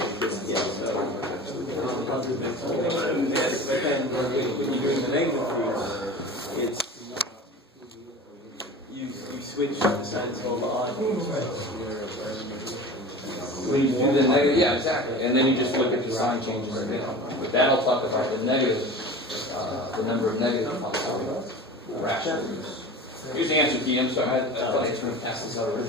When you're doing the negative it's you switch the signs over on. When you do the negative, yeah, exactly. And then you just look at the sign changes. But that'll talk about the negative, the number of negative fractions. Here's the answer key. I'm sorry, I thought I was going to pass this out already.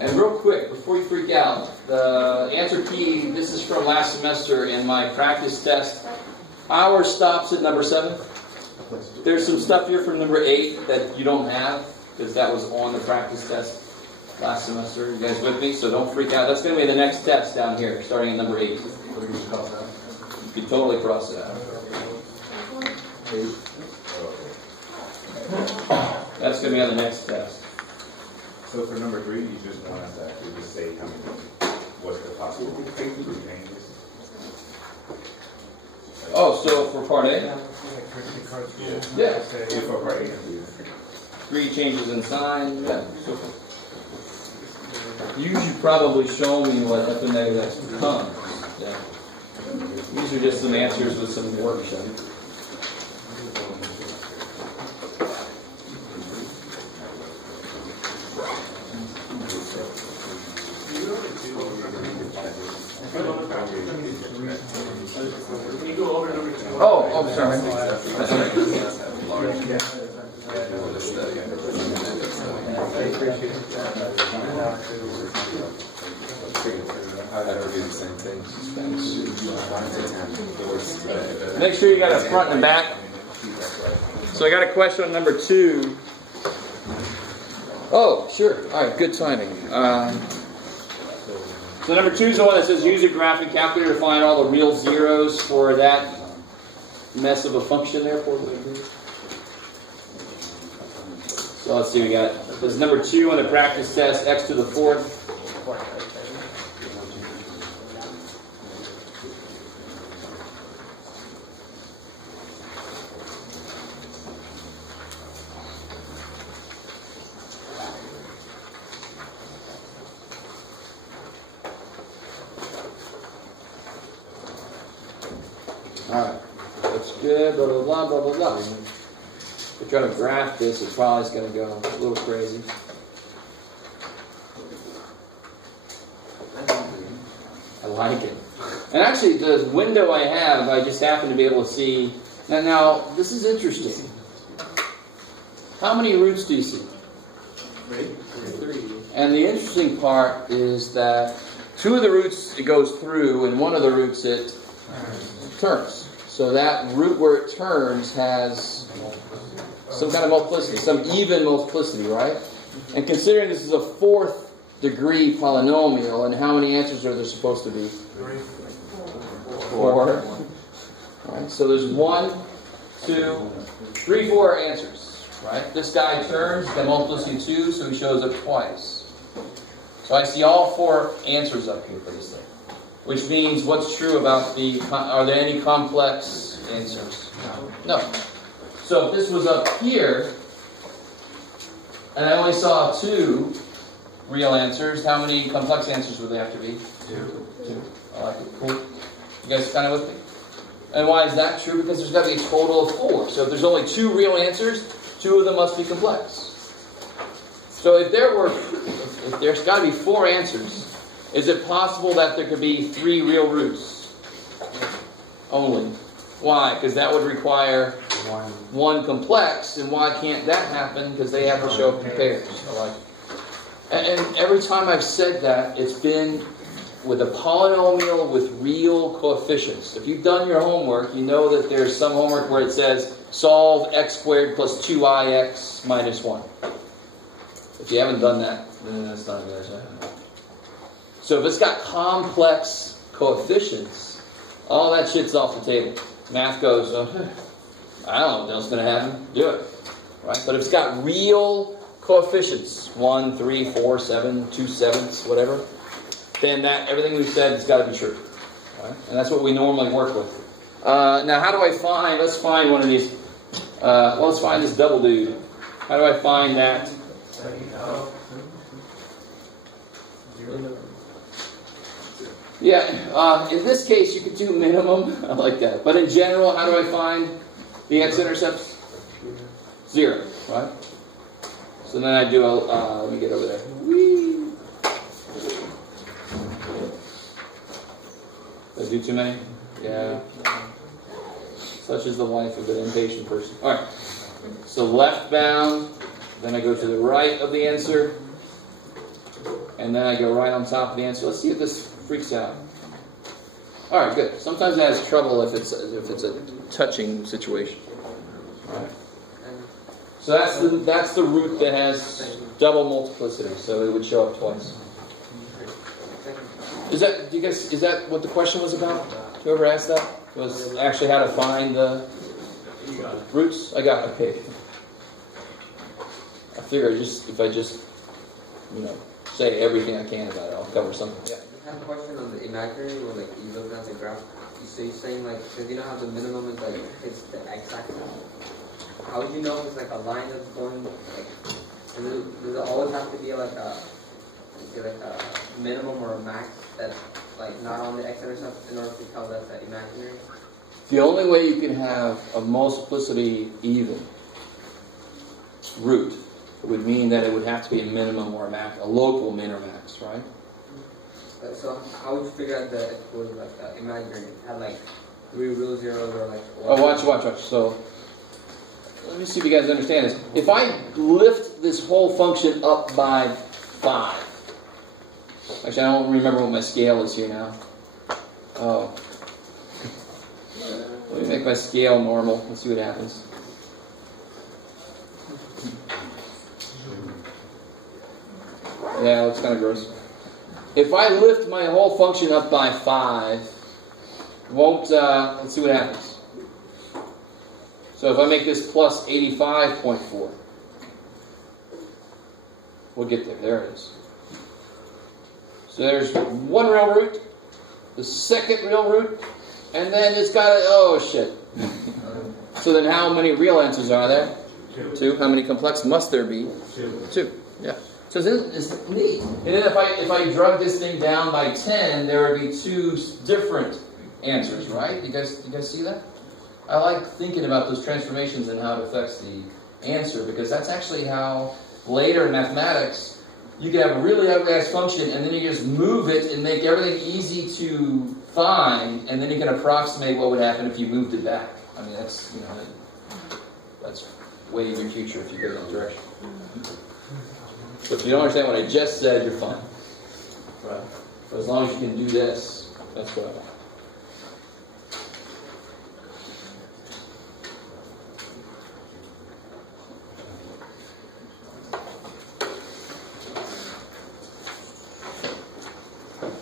And real quick, before you freak out, the answer key, this is from last semester in my practice test. Ours stops at number 7. There's some stuff here from number 8 that you don't have, because that was on the practice test last semester. You guys with me? So don't freak out. That's going to be the next test down here, starting at number 8. You can totally cross it out. That's going to be on the next test. So for number 3, you just want us to actually just say how many, what's the possible changes? Oh, so for part A? Yeah. For part A, 3 changes in sign. Yeah. So you should probably show me what f of negative x becomes. Yeah. These are just some answers with some worksheet. Oh, sorry. Make sure you got a front and back. So I got a question on number 2. Oh, sure. All right, good timing. So number 2 is the one that says use a graphing calculator to find all the real zeros for that mess of a function there. So let's see, we got this is number 2 on the practice test, x to the 4th. Alright, that's good, blah, blah, blah, blah, blah, blah. If we try to graph this, it probably is going to go a little crazy. I like it. And actually, the window I have, I just happen to be able to see. Now this is interesting. How many roots do you see? 3. And the interesting part is that 2 of the roots it goes through, and 1 of the roots it turns. So that root where it turns has some kind of multiplicity, some even multiplicity, right? And considering this is a 4th degree polynomial, and how many answers are there supposed to be? 4. Alright, so there's 1, 2, 3, 4 answers, right? This guy turns, got multiplicity 2, so he shows up twice. So I see all 4 answers up here for this thing. Which means, what's true about are there any complex answers? No. So if this was up here, and I only saw 2 real answers, how many complex answers would they have to be? 2. I like it. Cool. You guys kind of with me? And why is that true? Because there's got to be a total of 4. So if there's only 2 real answers, 2 of them must be complex. So if there's got to be 4 answers, is it possible that there could be 3 real roots only? Why? Because that would require 1 complex, and why can't that happen? Because they have to show up in pairs. And every time I've said that, it's been with a polynomial with real coefficients. If you've done your homework, you know that there's some homework where it says solve x squared plus 2ix minus 1. If you haven't done that, then that's not good. So if it's got complex coefficients, all that shit's off the table. Math goes, I don't know what else is going to happen. Do it. Right? But if it's got real coefficients, 1, 3, 4, 7, 2/7, whatever, then everything we've said has got to be true. Right? And that's what we normally work with. Now, how do I find, let's find one of these, let's find this double dude. How do I find that? Yeah, in this case, you could do minimum. I like that. But in general, how do I find the x-intercepts? 0, right? So then I do let me get over there. Whee! Did I do too many? Yeah. Such is the life of an impatient person. All right. So left bound, then I go to the right of the answer, and then I go right on top of the answer. Let's see if this freaks out. All right, good. Sometimes it has trouble if it's a touching situation. All right. So that's the root that has double multiplicity, so it would show up twice. Is that what the question was about? Whoever asked that was actually how to find the roots. I got it. Okay. I figure if I just say everything I can about it, I'll cover something. Yeah. I have a question on the imaginary when you look at the graph. So you're saying because you know how the minimum is it's the x-axis. How would you know if it's a line that's going does it always have to be a minimum or a max that's not on the x-intercept in order to tell that's imaginary? The only way you can have a multiplicity even root would mean that it would have to be a minimum or a max, a local min or max, right? So how would you figure out that it was imaginary? It had 3 real zeros or Oh, watch. So let me see if you guys understand this. If I lift this whole function up by 5, actually I don't remember what my scale is here now. Oh, let me make my scale normal. Let's see what happens. Yeah, it looks kind of gross. If I lift my whole function up by 5, won't, let's see what happens. So if I make this plus 85.4, we'll get there. There it is. So there's one real root, the second real root, and then it's got a, oh shit. So then how many real answers are there? 2. How many complex must there be? 2. Yeah. So this is neat. And then if I drug this thing down by 10, there would be 2 different answers, right? You guys see that? I like thinking about those transformations and how it affects the answer, because that's actually how later in mathematics you can have a really ugly ass function and then you just move it and make everything easy to find, and then you can approximate what would happen if you moved it back. I mean, that's, you know, that's way in your future if you go that direction. But if you don't understand what I just said, you're fine. Right. But as long as you can do this, that's what I want.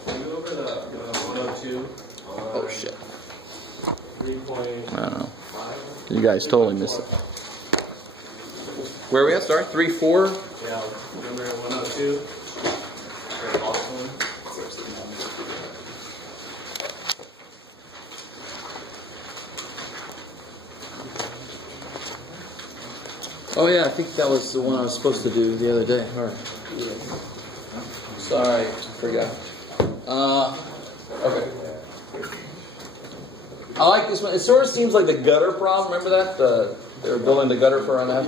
Can you go over the 102? Oh shit. 3.5? I don't know. You guys totally missed it. Where are we at? Sorry? 3, 4? Yeah, remember 102? Very last one. Oh yeah, I think that was the one I was supposed to do the other day. All right. Sorry, forgot. Okay. I like this one. It sort of seems like the gutter problem. Remember that? They were building the gutter for an app.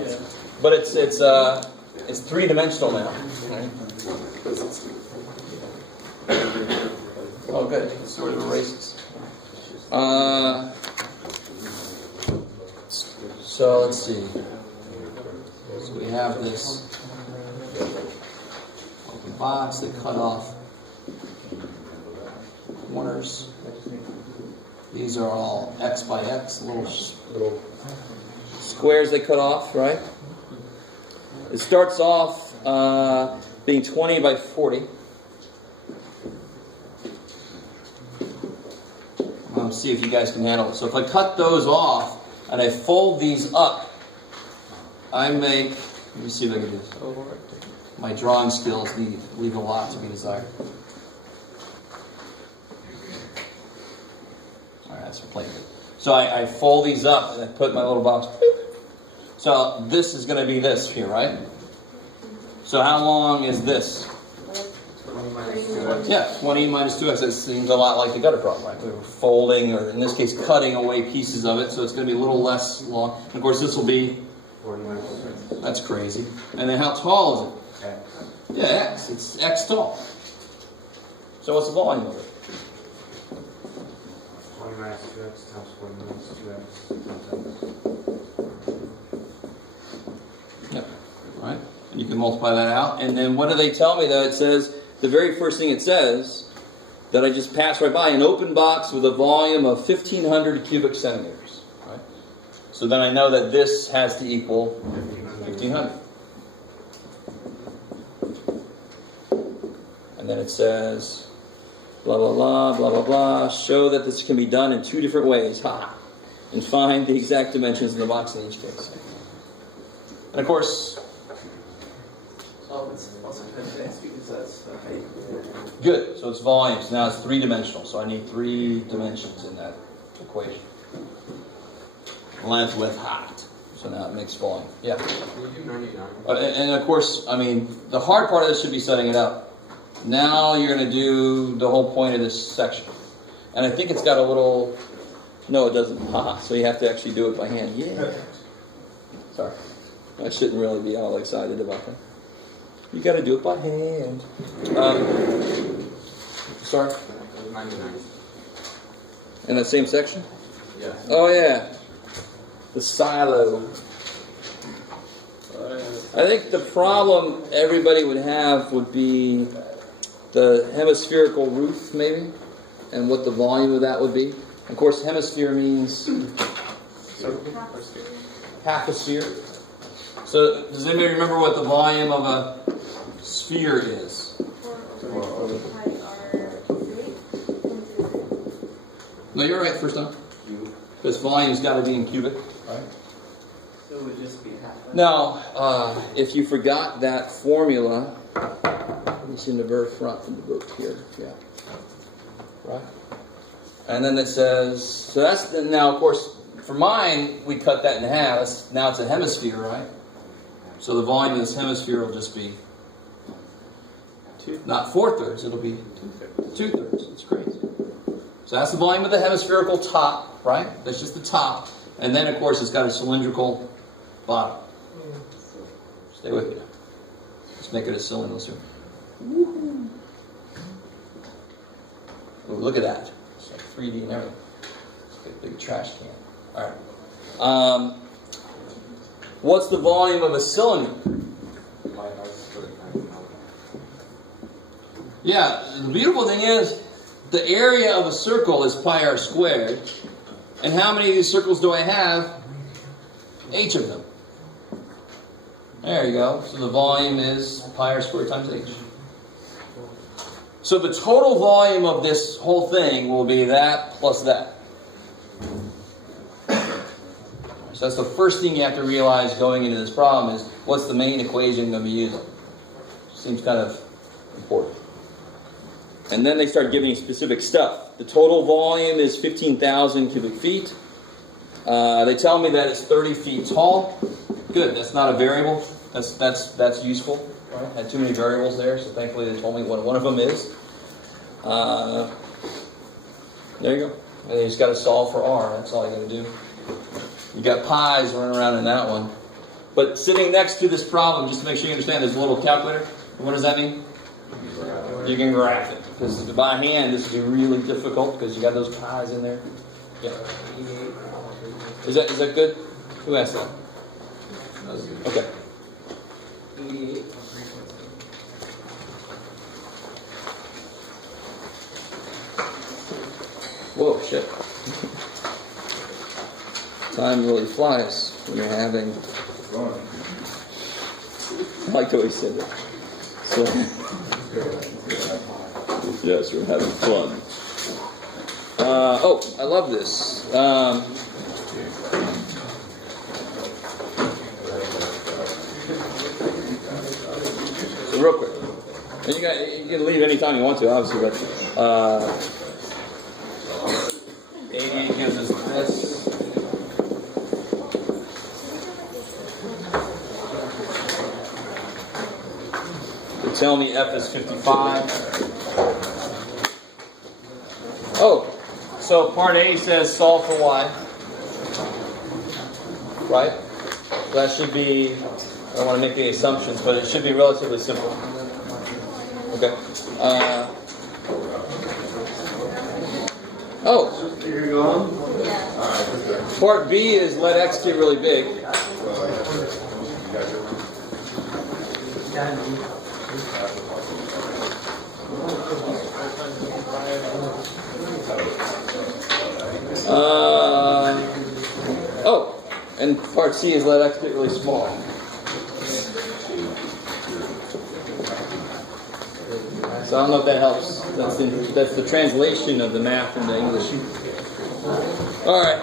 But it's 3-dimensional now. Right? Oh, good. It sort of erases. So let's see. So we have this open box. They cut off corners. These are all x by x, little squares they cut off, right? It starts off being 20 by 40. See if you guys can handle it. So if I cut those off and I fold these up, I make, let me see if I can do this. My drawing skills leave a lot to be desired. Alright, that's for playing. So I fold these up and I put my little box. So this is going to be this here, right? So how long is this? Yeah, 20 minus 2x. It seems a lot like the gutter problem, right? We were folding, or in this case, cutting away pieces of it, so it's going to be a little less long. And of course, this will be, that's crazy. And then how tall is it? Yeah, x. It's x tall. So what's the volume of it? 20 minus 2x times 20 minus 2x. Yep. Right? And you can multiply that out. And then what do they tell me, though? It says, the very first thing it says, that I just passed right by, an open box with a volume of 1,500 cubic centimeters. Right? So then I know that this has to equal 1,500. And then it says, blah, blah, blah, blah, blah, blah, show that this can be done in 2 different ways. Ha! And find the exact dimensions in the box in each case. And of course, good. So it's volumes. Now it's 3-dimensional. So I need 3 dimensions in that equation. Length, width, height. So now it makes volume. Yeah. And of course, I mean, the hard part of this should be setting it up. Now you're going to do the whole point of this section. And I think it's got a little... No, it doesn't. Haha. So you have to actually do it by hand. Yeah. Sorry. I shouldn't really be all excited about that. You got to do it by hand. Sorry? In that same section? Yeah. Oh, yeah. The silo. I think the problem everybody would have would be the hemispherical roof, maybe, and what the volume of that would be. Of course, hemisphere means half a sphere. So, does anybody remember what the volume of a sphere is? No, you're right first time. Because volume's got to be in cubic, right? So it would just be half. Now, if you forgot that formula, it's in the very front of the book here. Yeah. Right? And then it says, so that's, now of course, for mine, we cut that in half. Now it's a hemisphere, right? So the volume of this hemisphere will just be not 4/3, it'll be 2/3. It's crazy. So that's the volume of the hemispherical top, right? That's just the top. And then, of course, it's got a cylindrical bottom. Stay with me now. Let's make it a cylinder. Ooh, look at that. It's like 3D and everything. It's like a big trash can. All right. What's the volume of a cylinder? Yeah, the beautiful thing is, the area of a circle is pi r squared. And how many of these circles do I have? H of them. There you go. So the volume is pi r squared times h. So the total volume of this whole thing will be that plus that. So that's the first thing you have to realize going into this problem is, what's the main equation I'm going to be using? Seems kind of important. And then they start giving specific stuff. The total volume is 15,000 cubic feet. They tell me that it's 30 feet tall. Good, that's not a variable. That's useful. Right? I had too many variables there, so thankfully they told me what one of them is. There you go. And you just got to solve for r. That's all you got to do. You got pi's running around in that one. But sitting next to this problem, just to make sure you understand, there's a little calculator. What does that mean? You can graph it. Because by hand, this would be really difficult because you got those pi's in there. Yeah. Is that good? Who asked that? Okay. Whoa, shit. Time really flies when you're having... I like the way he said that. So, yes, we're having fun. Oh, I love this. Real quick. And you can leave anytime you want to, obviously, but 88 gives us this. They tell me F is 55. Oh, so part A says solve for Y. Right? That should be, I don't want to make any assumptions, but it should be relatively simple. Okay. Oh. You're going? Part B is let X get really big. Oh. And part C is let X get really small. So I don't know if that helps. That's the translation of the math into English. All right.